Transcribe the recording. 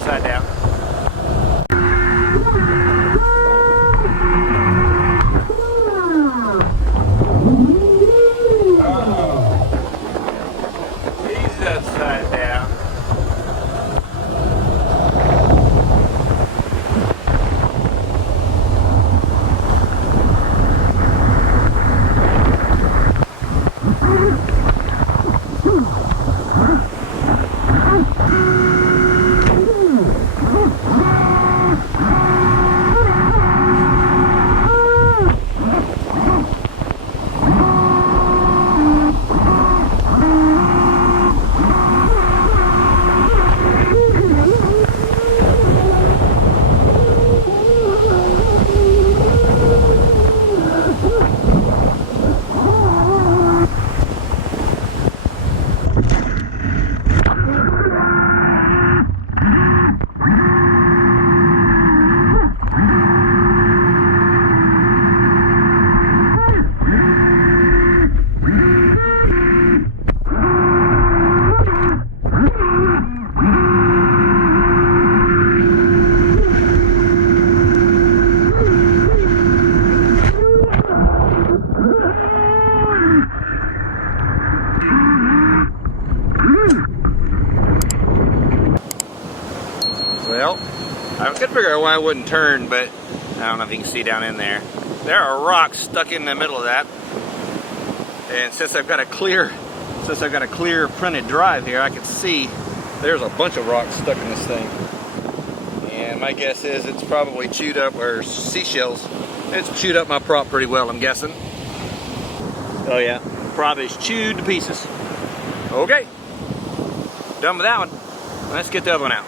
upside down. He's upside down. Well, I was gonna figure out why it wouldn't turn, but I don't know if you can see down in there. There are rocks stuck in the middle of that. And since I've got a clear fronted drive here, I can see there's a bunch of rocks stuck in this thing. And my guess is it's probably chewed up, or seashells. It's chewed up my prop pretty well, I'm guessing. Oh yeah, prop is chewed to pieces. Okay, done with that one. Let's get the other one out.